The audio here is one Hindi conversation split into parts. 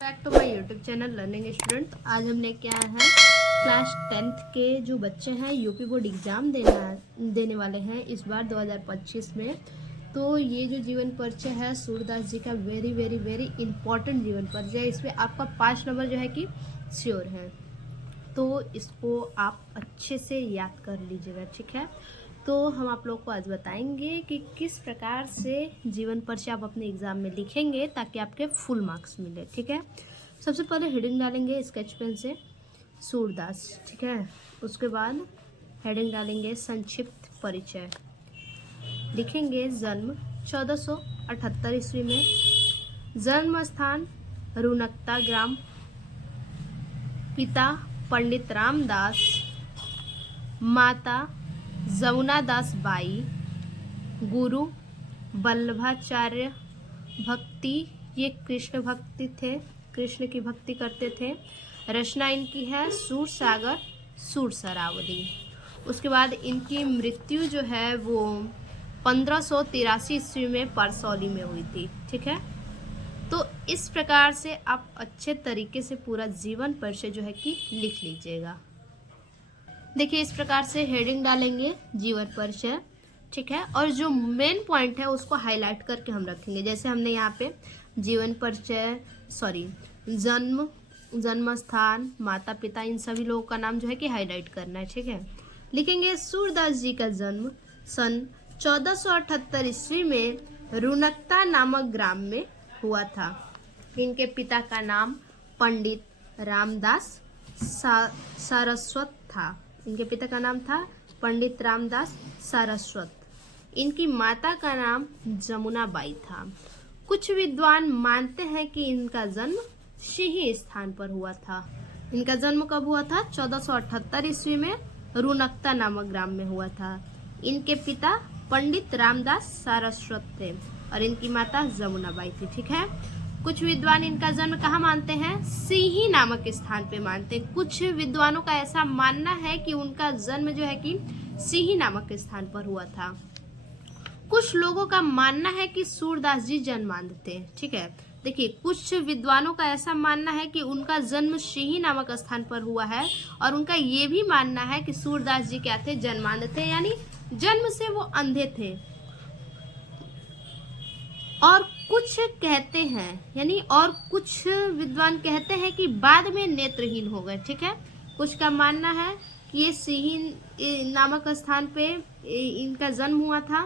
Back to my YouTube channel learning student. आज हमने क्या है क्लास 10th के जो बच्चे हैं यूपी बोर्ड एग्ज़ाम देने वाले हैं इस बार 2025 में। तो ये जो जीवन परिचय है सूरदास जी का वेरी वेरी वेरी इंपॉर्टेंट जीवन परिचय है। इसमें आपका 5 नंबर जो है कि श्योर है, तो इसको आप अच्छे से याद कर लीजिएगा, ठीक है। तो हम आप लोग को आज बताएंगे कि किस प्रकार से जीवन परिचय आप अपने एग्ज़ाम में लिखेंगे ताकि आपके फुल मार्क्स मिले, ठीक है। सबसे पहले हेडिंग डालेंगे स्केच पेन से सूरदास, ठीक है। उसके बाद हेडिंग डालेंगे संक्षिप्त परिचय, लिखेंगे जन्म 1478 ईस्वी में, जन्म स्थान रुनकता ग्राम, पिता पंडित रामदास, माता जमुना दास बाई, गुरु वल्लभाचार्य, भक्ति ये कृष्ण भक्ति थे, कृष्ण की भक्ति करते थे। रचना इनकी है सूर सागर सूर शरावती। उसके बाद इनकी मृत्यु जो है वो 1583 ईस्वी में परसौली में हुई थी, ठीक है। तो इस प्रकार से आप अच्छे तरीके से पूरा जीवन परिचय जो है कि लिख लीजिएगा। देखिए इस प्रकार से हेडिंग डालेंगे जीवन परिचय, ठीक है। और जो मेन पॉइंट है उसको हाईलाइट करके हम रखेंगे। जैसे हमने यहाँ पे जीवन परिचय जन्म स्थान, माता पिता, इन सभी लोगों का नाम जो है कि हाईलाइट करना है, ठीक है। लिखेंगे सूरदास जी का जन्म सन 1478 ईस्वी में रुनकता नामक ग्राम में हुआ था। इनके पिता का नाम पंडित रामदास सारस्वत था। इनके पिता का नाम था पंडित रामदास सारस्वत। इनकी माता का नाम जमुना बाई था। कुछ विद्वान मानते हैं कि इनका जन्म सिंही स्थान पर हुआ था। इनका जन्म कब हुआ था? 1478 ईस्वी में रुनकता नामक ग्राम में हुआ था। इनके पिता पंडित रामदास सारस्वत थे और इनकी माता जमुना बाई थी, ठीक है। कुछ विद्वान इनका जन्म कहाँ मानते हैं? सिंही नामक स्थान पे मानते हैं। कुछ विद्वानों का ऐसा मानना है कि उनका जन्म जो है कि सिंही नामक स्थान पर हुआ था। कुछ लोगों का मानना है कि सूरदास जी जन्मांध थे, ठीक है। देखिए कुछ विद्वानों का ऐसा मानना है कि उनका जन्म सिंही नामक स्थान पर हुआ है और उनका ये भी मानना है कि सूरदास जी क्या थे? जन्मांध थे, यानी जन्म से वो अंधे थे। और कुछ कहते हैं और कुछ विद्वान कहते हैं कि बाद में नेत्रहीन हो गए, ठीक है। कुछ का मानना है कि ये सिंही नामक स्थान पे इनका जन्म हुआ था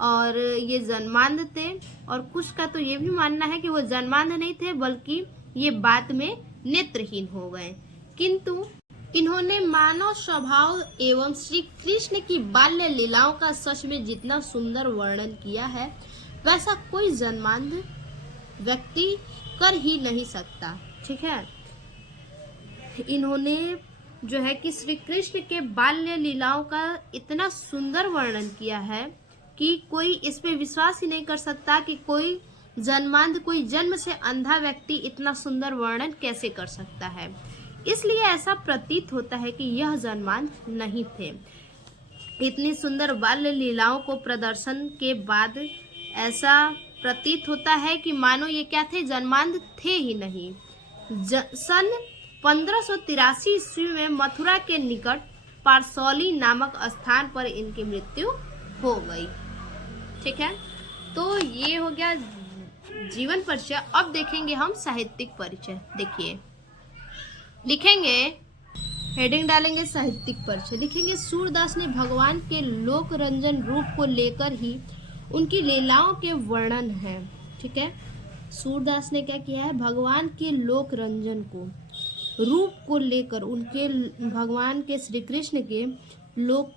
और ये जन्मांध थे, और कुछ का तो ये भी मानना है कि वो जन्मांध नहीं थे बल्कि ये बाद में नेत्रहीन हो गए। किंतु इन्होंने मानव स्वभाव एवं श्री कृष्ण की बाल्य लीलाओं का सच में जितना सुंदर वर्णन किया है वैसा कोई जन्मांध व्यक्ति कर ही नहीं सकता, ठीक है। इन्होंने जो है कि श्री कृष्ण के बाल्य लीलाओं का इतना सुंदर वर्णन किया है कि कोई इस पे विश्वास ही नहीं कर सकता कि कोई जन्मांध, कोई जन्म से अंधा व्यक्ति इतना सुंदर वर्णन कैसे कर सकता है। इसलिए ऐसा प्रतीत होता है कि यह जन्मांध नहीं थे। इतनी सुंदर बाल्य लीलाओं को प्रदर्शन के बाद ऐसा प्रतीत होता है कि मानो ये क्या थे? जन्मांध थे ही नहीं। सन 1583 ईस्वी में मथुरा के निकट पारसौली नामक स्थान पर इनकी मृत्यु हो गई, ठीक है। तो ये हो गया जीवन परिचय। अब देखेंगे हम साहित्यिक परिचय। देखिए लिखेंगे, हेडिंग डालेंगे साहित्यिक परिचय, लिखेंगे सूरदास ने भगवान के लोक रंजन रूप को लेकर ही उनकी लीलाओं के वर्णन है, ठीक है। सूरदास ने क्या किया है? भगवान के लोक रंजन को रूप को लेकर, उनके भगवान के श्री कृष्ण के लोक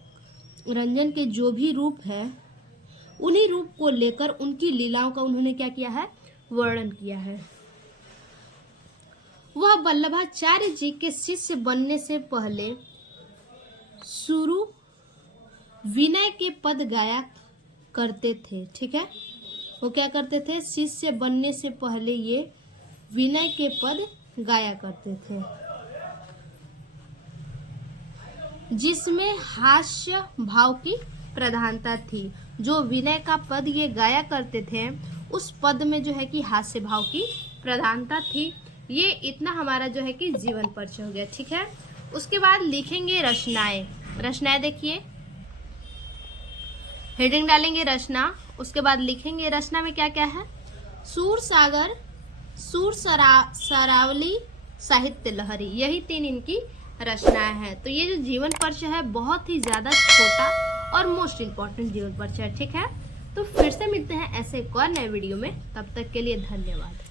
रंजन के जो भी रूप है उन्हीं रूप को लेकर उनकी लीलाओं का उन्होंने क्या किया है? वर्णन किया है। वह वल्लभाचार्य जी के शिष्य बनने से पहले शुरू विनय के पद गाया करते थे, ठीक है। वो क्या करते थे? शिष्य बनने से पहले ये विनय के पद गाया करते थे, जिसमें हास्य भाव की प्रधानता थी। जो विनय का पद ये गाया करते थे उस पद में जो है कि हास्य भाव की प्रधानता थी। ये इतना हमारा जो है कि जीवन परिचय हो गया, ठीक है। उसके बाद लिखेंगे रचनाएं। रचनाएं देखिए, हेडिंग डालेंगे रचना, उसके बाद लिखेंगे रचना में क्या क्या है। सूर सागर, सूर सरावली, साहित्य लहरी, यही 3 इनकी रचनाएं हैं। तो ये जो जीवन परिचय है बहुत ही ज्यादा छोटा और मोस्ट इम्पॉर्टेंट जीवन परिचय है, ठीक है। तो फिर से मिलते हैं ऐसे एक और नए वीडियो में, तब तक के लिए धन्यवाद।